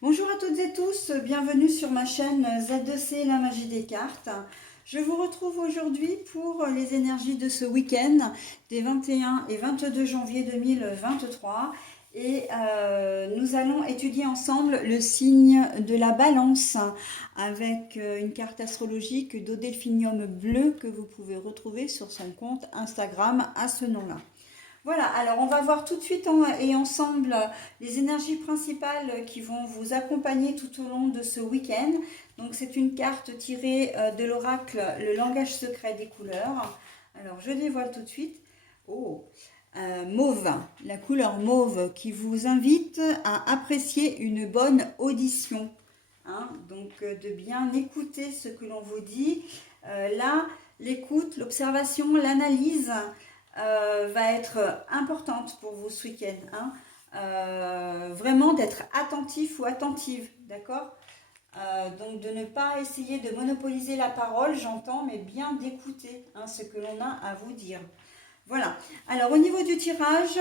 Bonjour à toutes et tous, bienvenue sur ma chaîne Z2C La Magie des Cartes. Je vous retrouve aujourd'hui pour les énergies de ce week-end des 21 et 22 janvier 2023 et nous allons étudier ensemble le signe de la balance avec une carte astrologique d'Odelphinium bleu que vous pouvez retrouver sur son compte Instagram à ce nom-là. Voilà, alors on va voir tout de suite et ensemble les énergies principales qui vont vous accompagner tout au long de ce week-end. Donc c'est une carte tirée de l'oracle Le langage secret des couleurs. Alors je dévoile tout de suite. Oh, mauve, la couleur mauve qui vous invite à apprécier une bonne audition. Hein, donc de bien écouter ce que l'on vous dit. Là, l'écoute, l'observation, l'analyse va être importante pour vous ce week-end. Hein. Vraiment d'être attentif ou attentive, d'accord. Donc de ne pas essayer de monopoliser la parole, j'entends, mais bien d'écouter ce que l'on a à vous dire. Voilà. Alors au niveau du tirage,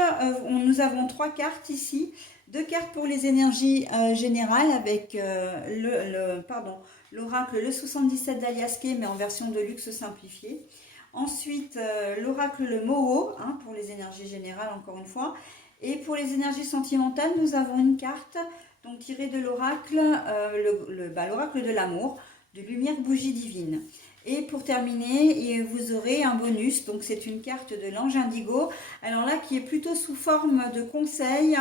nous avons 3 cartes ici. 2 cartes pour les énergies générales avec l'oracle le 77 d'Aliasqué, mais en version de luxe simplifiée. Ensuite, l'oracle le Moho, pour les énergies générales encore une fois. Et pour les énergies sentimentales, nous avons une carte donc tirée de l'oracle, l'oracle de l'amour, de lumière bougie divine. Et pour terminer, vous aurez un bonus, donc c'est une carte de l'ange indigo, alors là qui est plutôt sous forme de conseil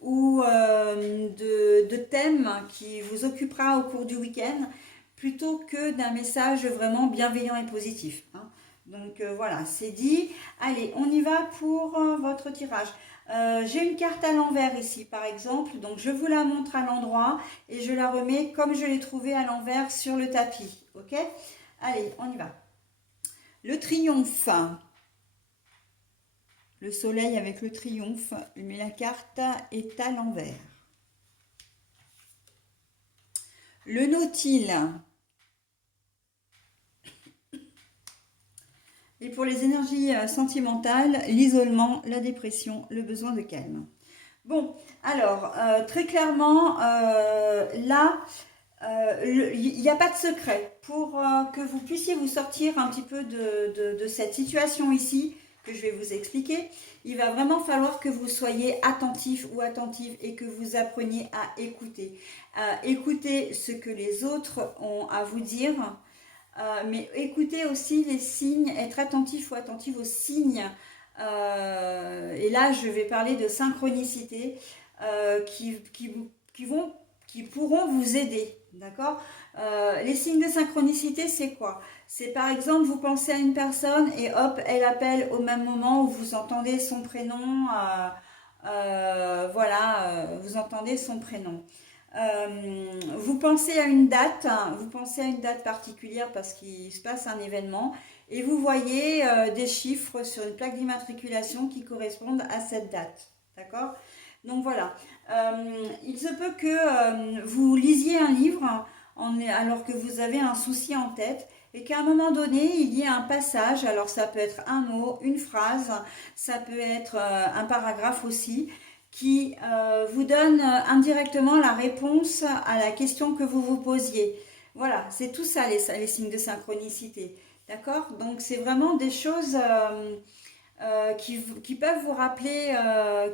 ou de thème qui vous occupera au cours du week-end, plutôt que d'un message vraiment bienveillant et positif. Donc voilà, c'est dit. Allez, on y va pour votre tirage. J'ai une carte à l'envers ici par exemple, donc je vous la montre à l'endroit et je la remets comme je l'ai trouvée à l'envers sur le tapis, ok? Allez, on y va. Le triomphe. Le soleil avec le triomphe, mais la carte est à l'envers. Le nautile. Et pour les énergies sentimentales, l'isolement, la dépression, le besoin de calme. Bon, alors, très clairement, là, il n'y a pas de secret. Pour que vous puissiez vous sortir un petit peu de cette situation ici, que je vais vous expliquer, il va vraiment falloir que vous soyez attentif ou attentive et que vous appreniez à écouter. Écouter ce que les autres ont à vous dire, mais écoutez aussi les signes, être attentif ou attentive aux signes. Et là, je vais parler de synchronicité qui pourront vous aider. D'accord. Les signes de synchronicité, c'est quoi? C'est par exemple, vous pensez à une personne et hop, elle appelle au même moment où vous entendez son prénom. Voilà, vous entendez son prénom. Vous pensez à une date, particulière parce qu'il se passe un événement et vous voyez des chiffres sur une plaque d'immatriculation qui correspondent à cette date. D'accord? Donc voilà. Il se peut que vous lisiez un livre alors que vous avez un souci en tête et qu'à un moment donné, il y ait un passage, alors ça peut être un mot, une phrase, ça peut être un paragraphe aussi, qui vous donne indirectement la réponse à la question que vous vous posiez. Voilà, c'est tout ça les signes de synchronicité. D'accord. Donc c'est vraiment des choses qui peuvent vous rappeler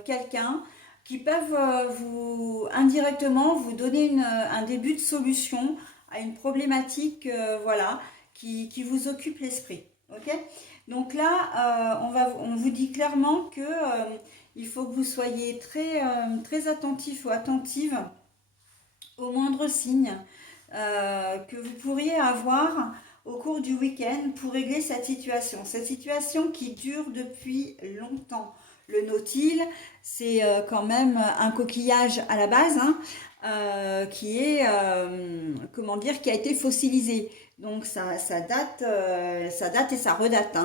quelqu'un, qui peuvent vous indirectement vous donner un début de solution à une problématique voilà, qui vous occupe l'esprit. Ok. Donc là, on vous dit clairement que il faut que vous soyez très attentif ou attentive aux moindres signes que vous pourriez avoir au cours du week-end pour régler cette situation qui dure depuis longtemps. Le nautile, c'est quand même un coquillage à la base, qui est, qui a été fossilisé. Donc ça date et ça redate.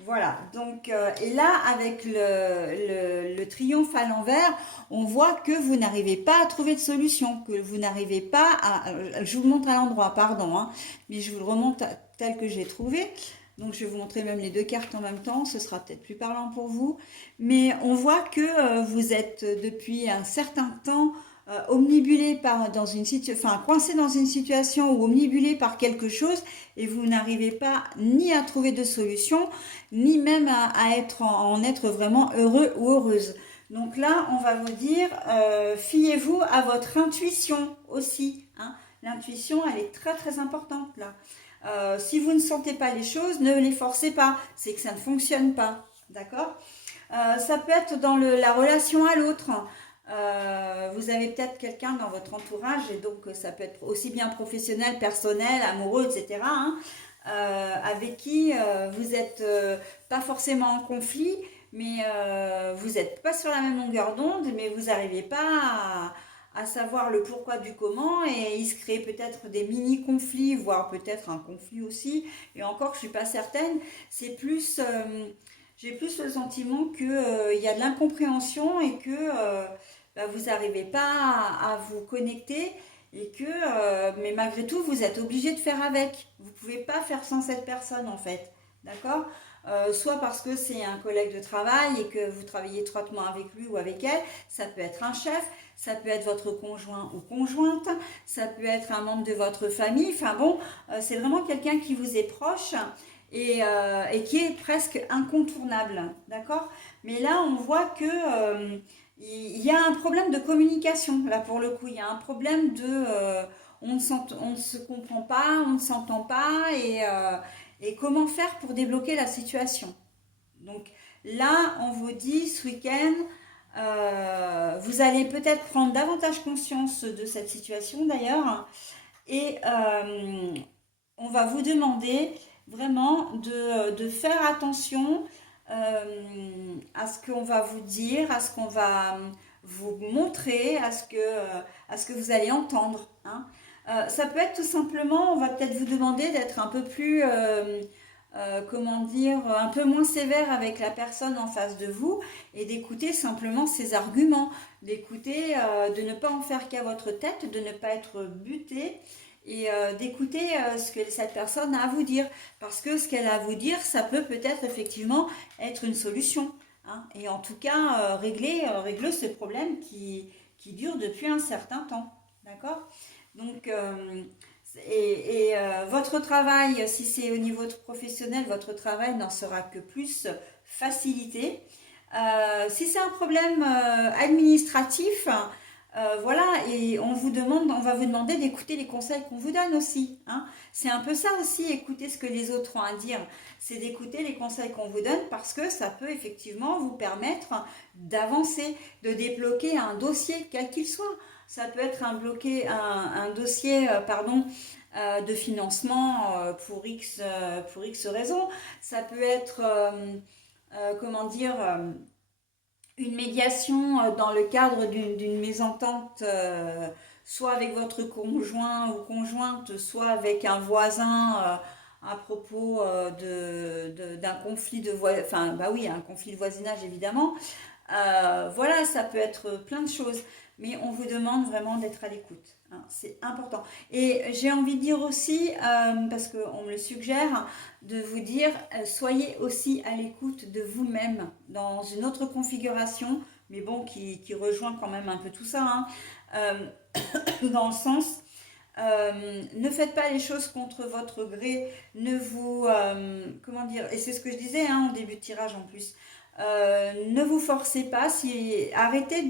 Voilà, donc, et là, avec le triomphe à l'envers, on voit que vous n'arrivez pas à trouver de solution, que vous n'arrivez pas à... Je vous montre à l'endroit, pardon, mais je vous le remonte tel que j'ai trouvé. Donc, je vais vous montrer même les 2 cartes en même temps, ce sera peut-être plus parlant pour vous. Mais on voit que vous êtes depuis un certain temps omnibulé dans une situation, enfin coincé dans une situation ou omnibulé par quelque chose et vous n'arrivez pas ni à trouver de solution, ni même à en être vraiment heureux ou heureuse. Donc là, on va vous dire, fiez-vous à votre intuition aussi, hein. L'intuition, elle est très très importante là. Si vous ne sentez pas les choses, ne les forcez pas, c'est que ça ne fonctionne pas, d'accord? Ça peut être dans la relation à l'autre. Vous avez peut-être quelqu'un dans votre entourage, et donc ça peut être aussi bien professionnel, personnel, amoureux, etc., hein, avec qui vous n'êtes pas forcément en conflit, mais vous n'êtes pas sur la même longueur d'onde, mais vous n'arrivez pas à savoir le pourquoi du comment, et il se crée peut-être des mini-conflits, voire peut-être un conflit aussi, et encore je ne suis pas certaine, c'est plus... j'ai plus le sentiment qu'il y a de l'incompréhension et que vous n'arrivez pas à vous connecter et que, mais malgré tout, vous êtes obligé de faire avec. Vous ne pouvez pas faire sans cette personne en fait, d'accord? Soit parce que c'est un collègue de travail et que vous travaillez étroitement avec lui ou avec elle, ça peut être un chef, ça peut être votre conjoint ou conjointe, ça peut être un membre de votre famille, enfin bon, c'est vraiment quelqu'un qui vous est proche et qui est presque incontournable, d'accord? Mais là, on voit que il y a un problème de communication, là pour le coup, il y a un problème on ne se comprend pas, on ne s'entend pas, et comment faire pour débloquer la situation. Donc là, on vous dit ce week-end, vous allez peut-être prendre davantage conscience de cette situation d'ailleurs, et on va vous demander vraiment de faire attention à ce qu'on va vous dire, à ce qu'on va vous montrer, à ce que vous allez entendre, hein. Ça peut être tout simplement, on va peut-être vous demander d'être un peu plus, comment dire, un peu moins sévère avec la personne en face de vous et d'écouter simplement ses arguments, d'écouter, de ne pas en faire qu'à votre tête, de ne pas être buté et d'écouter ce que cette personne a à vous dire. Parce que ce qu'elle a à vous dire, ça peut peut-être effectivement être une solution, hein. Et en tout cas, régler ce problème qui dure depuis un certain temps. D'accord? Donc, votre travail, si c'est au niveau professionnel, votre travail n'en sera que plus facilité. Si c'est un problème administratif, voilà, et on va vous demander d'écouter les conseils qu'on vous donne aussi, hein. C'est un peu ça aussi, écouter ce que les autres ont à dire. C'est d'écouter les conseils qu'on vous donne parce que ça peut effectivement vous permettre d'avancer, de débloquer un dossier, quel qu'il soit. Ça peut être un dossier, de financement pour X raisons. Ça peut être, comment dire, une médiation dans le cadre d'une mésentente, soit avec votre conjoint ou conjointe, soit avec un voisin à propos d'un conflit un conflit de voisinage évidemment. Voilà, ça peut être plein de choses, mais on vous demande vraiment d'être à l'écoute, hein, c'est important. Et j'ai envie de dire aussi, parce qu'on me le suggère, de vous dire, soyez aussi à l'écoute de vous-même dans une autre configuration, mais bon, qui rejoint quand même un peu tout ça, hein, dans le sens, ne faites pas les choses contre votre gré, ne vous, comment dire, et c'est ce que je disais hein, en début de tirage en plus, ne vous forcez pas, arrêtez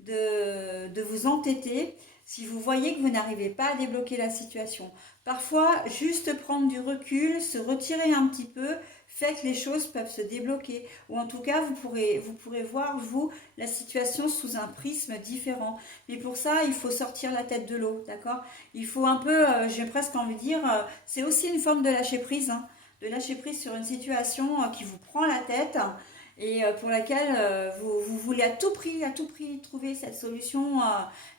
de vous entêter si vous voyez que vous n'arrivez pas à débloquer la situation. Parfois, juste prendre du recul, se retirer un petit peu, fait que les choses peuvent se débloquer. Ou en tout cas, vous pourrez voir, vous, la situation sous un prisme différent. Mais pour ça, il faut sortir la tête de l'eau, d'accord? Il faut un peu, j'ai presque envie de dire, c'est aussi une forme de lâcher prise, hein, de lâcher prise sur une situation qui vous prend la tête et pour laquelle vous voulez à tout prix trouver cette solution,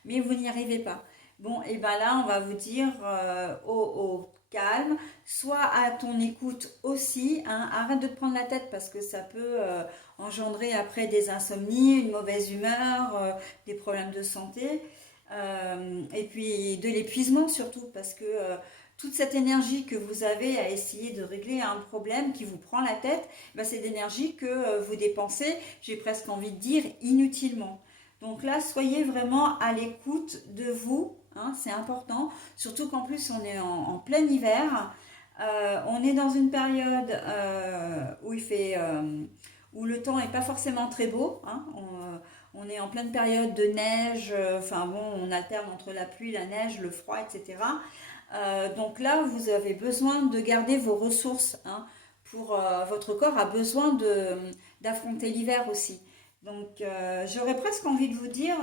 mais vous n'y arrivez pas. Bon, et bien là, on va vous dire au calme, sois à ton écoute aussi, hein, arrête de te prendre la tête parce que ça peut engendrer après des insomnies, une mauvaise humeur, des problèmes de santé, et puis de l'épuisement surtout parce que toute cette énergie que vous avez à essayer de régler un problème qui vous prend la tête, c'est d'énergie que vous dépensez, j'ai presque envie de dire, inutilement. Donc là, soyez vraiment à l'écoute de vous, hein, c'est important, surtout qu'en plus on est en plein hiver. On est dans une période où le temps n'est pas forcément très beau, hein. On est en pleine période de neige, enfin bon, on alterne entre la pluie, la neige, le froid, etc. Donc là, vous avez besoin de garder vos ressources, hein, votre corps a besoin d'affronter l'hiver aussi. Donc j'aurais presque envie de vous dire,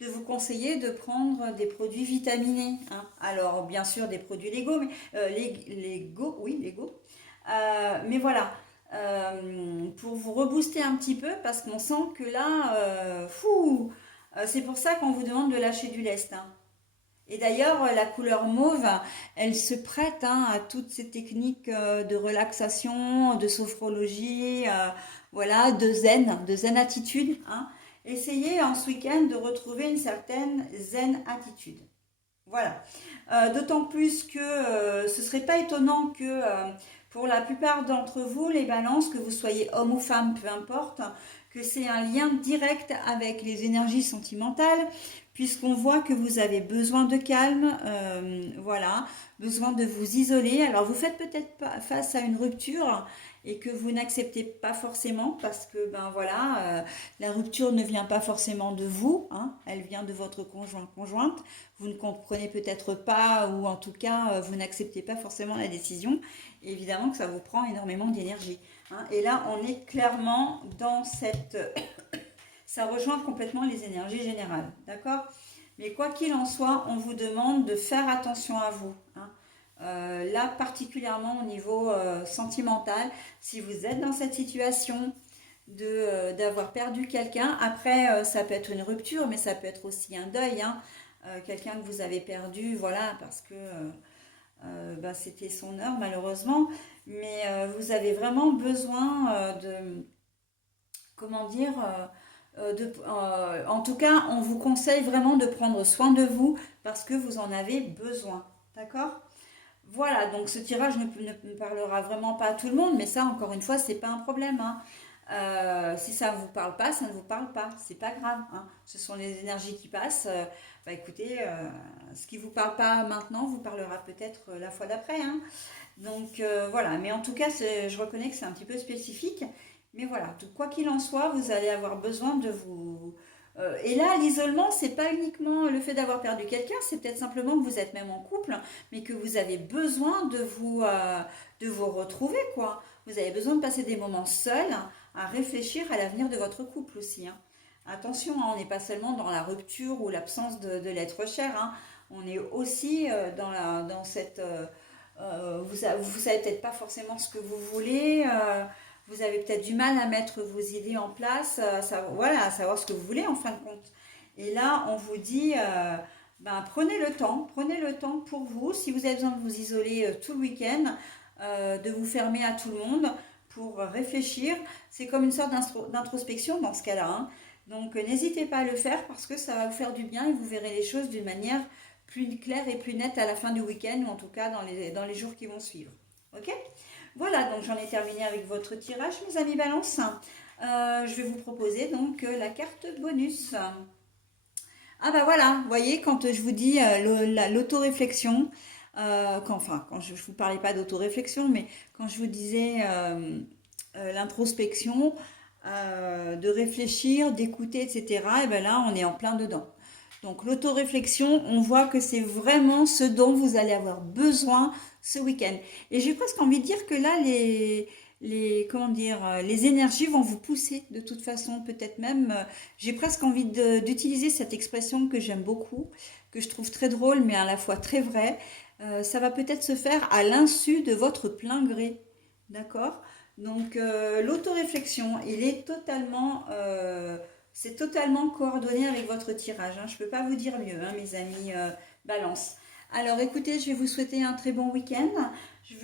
de vous conseiller de prendre des produits vitaminés, hein. Alors bien sûr des produits Lego, mais Lego. Mais voilà, pour vous rebooster un petit peu, parce qu'on sent que là, c'est pour ça qu'on vous demande de lâcher du lest, hein. Et d'ailleurs, la couleur mauve, elle se prête, hein, à toutes ces techniques de relaxation, de sophrologie, voilà, de zen attitude, hein. Essayez en ce week-end de retrouver une certaine zen attitude. Voilà. D'autant plus que ce ne serait pas étonnant que pour la plupart d'entre vous, les balances, que vous soyez homme ou femme, peu importe, que c'est un lien direct avec les énergies sentimentales, puisqu'on voit que vous avez besoin de calme, voilà, besoin de vous isoler. Alors vous faites peut-être face à une rupture et que vous n'acceptez pas forcément parce que ben voilà, la rupture ne vient pas forcément de vous, hein, elle vient de votre conjointe. Vous ne comprenez peut-être pas ou en tout cas vous n'acceptez pas forcément la décision. Et évidemment que ça vous prend énormément d'énergie, hein. Et là on est clairement dans cette ça rejoint complètement les énergies générales, d'accord? Mais quoi qu'il en soit, on vous demande de faire attention à vous, hein. Là, particulièrement au niveau sentimental, si vous êtes dans cette situation d'avoir perdu quelqu'un, après, ça peut être une rupture, mais ça peut être aussi un deuil, hein. Quelqu'un que vous avez perdu, voilà, parce que bah, c'était son heure, malheureusement. Mais vous avez vraiment besoin comment dire, en tout cas, on vous conseille vraiment de prendre soin de vous parce que vous en avez besoin. D'accord? Voilà, donc ce tirage ne parlera vraiment pas à tout le monde, mais ça, encore une fois, c'est pas un problème, hein. Si ça ne vous parle pas, ça ne vous parle pas, c'est pas grave, hein. Ce sont les énergies qui passent. Bah écoutez, ce qui vous parle pas maintenant vous parlera peut-être la fois d'après, hein. Donc voilà, mais en tout cas, je reconnais que c'est un petit peu spécifique. Mais voilà, quoi qu'il en soit, vous allez avoir besoin de vous... et là, l'isolement, c'est pas uniquement le fait d'avoir perdu quelqu'un, c'est peut-être simplement que vous êtes même en couple, mais que vous avez besoin de vous retrouver, quoi. Vous avez besoin de passer des moments seuls, à réfléchir à l'avenir de votre couple aussi, hein. Attention, hein, on n'est pas seulement dans la rupture ou l'absence de l'être cher, hein. On est aussi dans cette... vous savez peut-être pas forcément ce que vous voulez, vous avez peut-être du mal à mettre vos idées en place, voilà, à savoir ce que vous voulez en fin de compte. Et là, on vous dit, ben, prenez le temps pour vous. Si vous avez besoin de vous isoler tout le week-end, de vous fermer à tout le monde pour réfléchir, c'est comme une sorte d'introspection dans ce cas-là, hein. Donc n'hésitez pas à le faire parce que ça va vous faire du bien et vous verrez les choses d'une manière plus claire et plus nette à la fin du week-end ou en tout cas dans les jours qui vont suivre. Ok ? Voilà, donc j'en ai terminé avec votre tirage, mes amis Balance. Je vais vous proposer donc la carte bonus. Ah bah voilà, vous voyez, quand je vous dis l'autoréflexion, quand je ne vous parlais pas d'autoréflexion, mais quand je vous disais l'introspection, de réfléchir, d'écouter, etc., et ben là, on est en plein dedans. Donc l'autoréflexion, on voit que c'est vraiment ce dont vous allez avoir besoin ce week-end. Et j'ai presque envie de dire que là, les énergies vont vous pousser de toute façon, peut-être même, j'ai presque envie d'utiliser cette expression que j'aime beaucoup, que je trouve très drôle, mais à la fois très vraie. Ça va peut-être se faire à l'insu de votre plein gré. D'accord? Donc l'autoréflexion, c'est totalement coordonné avec votre tirage, hein. Je ne peux pas vous dire mieux, hein, mes amis Balance. Alors écoutez, je vais vous souhaiter un très bon week-end. Je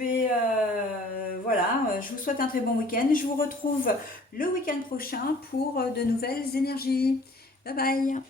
vous souhaite un très bon week-end. Je vous retrouve le week-end prochain pour de nouvelles énergies. Bye bye.